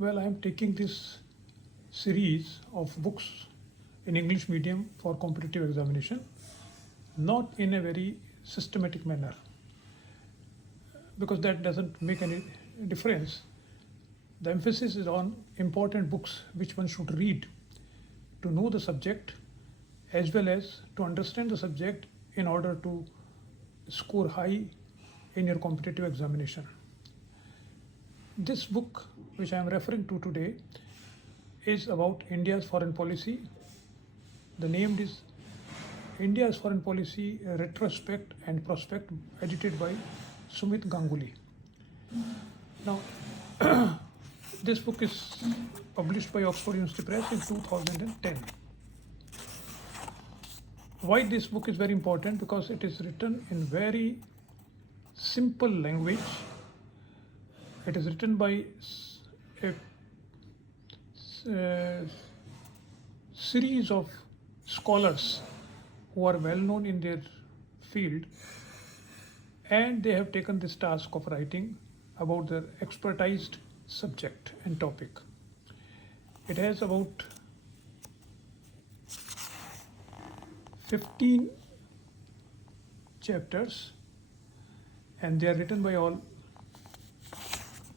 Well, I am taking this series of books in English medium for competitive examination, not in a very systematic manner, because that doesn't make any difference. The emphasis is on important books which one should read to know the subject as well as to understand the subject in order to score high in your competitive examination. This book, which I am referring to today, is about India's foreign policy. The name is India's Foreign Policy Retrospect and Prospect, edited by Sumit Ganguly. Now, this book is published by Oxford University Press in 2010. Why this book is very important? Because it is written in very simple language. It is written by a series of scholars who are well known in their field, and they have taken this task of writing about their expertised subject and topic. It has about 15 chapters, and they are written by all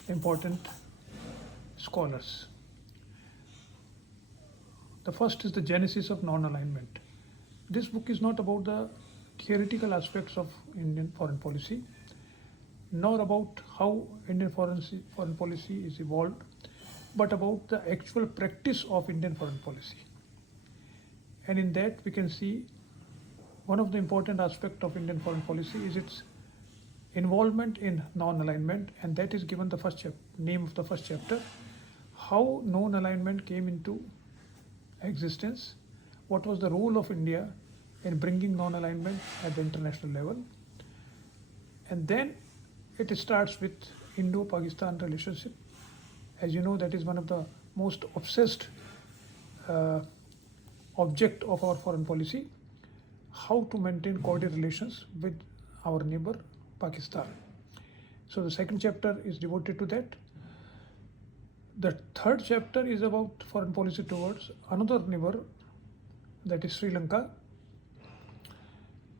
important scholars. The first is the genesis of non-alignment. This book is not about the theoretical aspects of Indian foreign policy, nor about how Indian foreign policy is evolved, but about the actual practice of Indian foreign policy. And in that we can see one of the important aspects of Indian foreign policy is its involvement in non-alignment, and that is given the first name of the first chapter, how non-alignment came into existence, what was the role of India in bringing non-alignment at the international level. And then it starts with Indo-Pakistan relationship. As you know, that is one of the most obsessed object of our foreign policy, how to maintain cordial relations with our neighbor Pakistan. So the second chapter is devoted to that. The third chapter is about foreign policy towards another neighbor, that is Sri Lanka.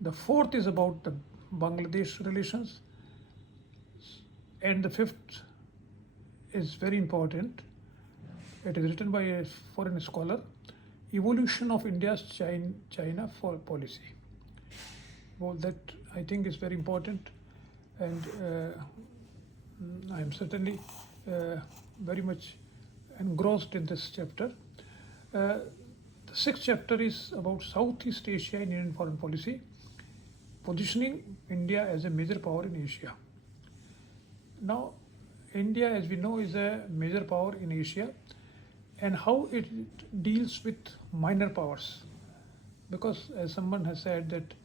The fourth is about the Bangladesh relations. And the fifth is very important. It is written by a foreign scholar, Evolution of India's China for Policy. Well, that I think is very important, and I am certainly very much engrossed in this chapter. The sixth chapter is about Southeast Asia in Indian foreign policy, positioning India as a major power in Asia. Now, India, as we know, is a major power in Asia, and how it deals with minor powers. Because as someone has said, that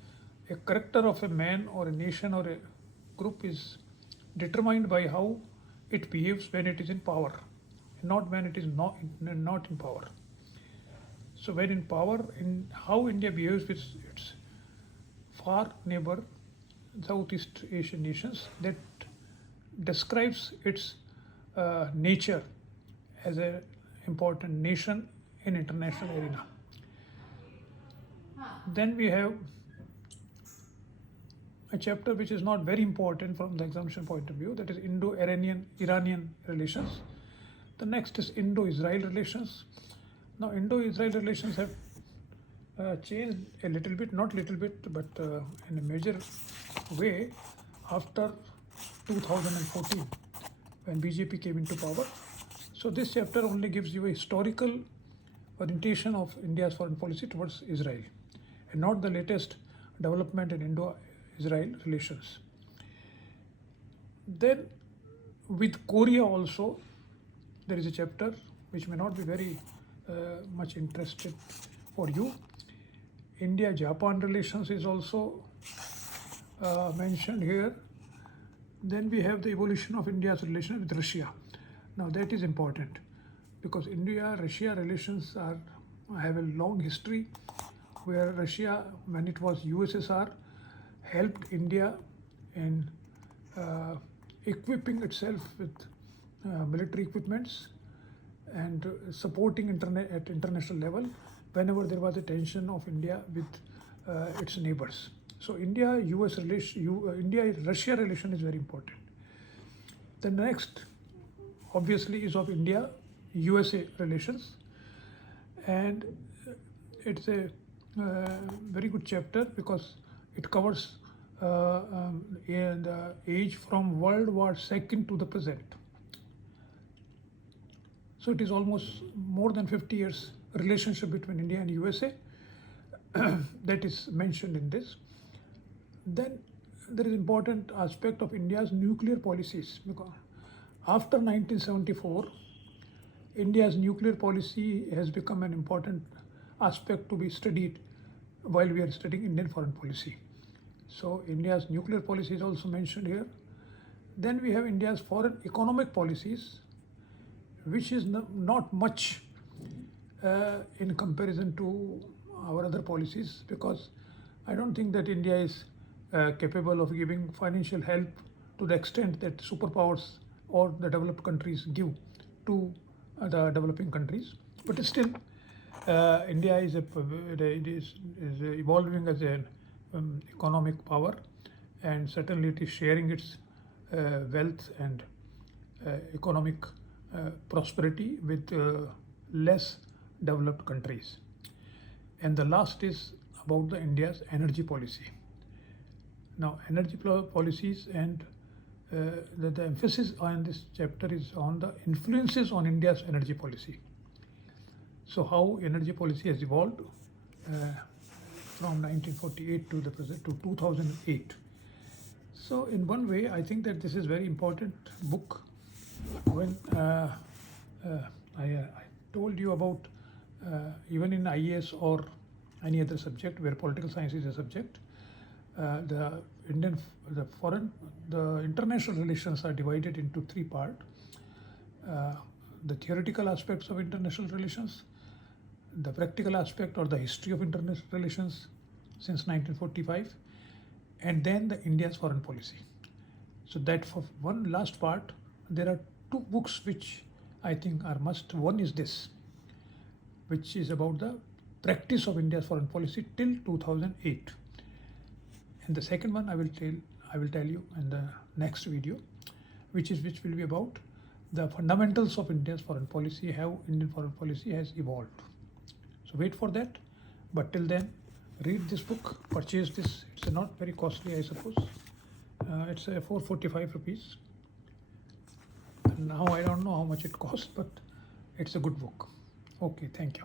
a character of a man or a nation or a group is determined by how it behaves when it is in power, not when it is not in power. So when in power, in how India behaves with its far neighbor Southeast Asian nations, that describes its nature as an important nation in international arena. Then we have a chapter which is not very important from the examination point of view, that is Indo-Iranian relations. The next is Indo-Israel relations. Now, Indo-Israel relations have changed a little bit, not little bit, but in a major way after 2014, when BJP came into power. So this chapter only gives you a historical orientation of India's foreign policy towards Israel, and not the latest development in Indo-Israel relations. Then with Korea also, there is a chapter which may not be very much interested for you. India-Japan relations is also mentioned here. Then we have the evolution of India's relation with Russia. Now that is important, because India-Russia relations have a long history, where Russia, when it was USSR, helped India in equipping itself with military equipments, and supporting internet at international level whenever there was a tension of India with its neighbors. So India-US relation, India-Russia relation is very important. The next, obviously, is of India-USA relations, and it's a very good chapter because it covers the age from World War II to the present. So it is almost more than 50 years relationship between India and USA that is mentioned in this. Then there is important aspect of India's nuclear policies, because after 1974, India's nuclear policy has become an important aspect to be studied while we are studying Indian foreign policy. So India's nuclear policy is also mentioned here. Then we have India's foreign economic policies, which is not much in comparison to our other policies, because I don't think that India is capable of giving financial help to the extent that superpowers or the developed countries give to the developing countries. But still, India is evolving as an economic power, and certainly it is sharing its wealth and economic prosperity with less developed countries. And the last is about the India's energy policy. Now, energy policies and the emphasis on this chapter is on the influences on India's energy policy. So how energy policy has evolved from 1948 to the present to 2008. So in one way, I think that this is very important book. When I told you about even in IAS or any other subject where political science is a subject, the international relations are divided into three parts. The theoretical aspects of international relations, the practical aspect or the history of international relations since 1945, and then the India's foreign policy. So that for one last part, there are two books which I think are must. One is this, which is about the practice of India's foreign policy till 2008. And the second one I will tell you in the next video, which will be about the fundamentals of India's foreign policy, how Indian foreign policy has evolved. So wait for that. But till then, read this book, purchase this. It's not very costly, I suppose. It's 445 rupees. Now I don't know how much it costs, but it's a good book. Okay, thank you.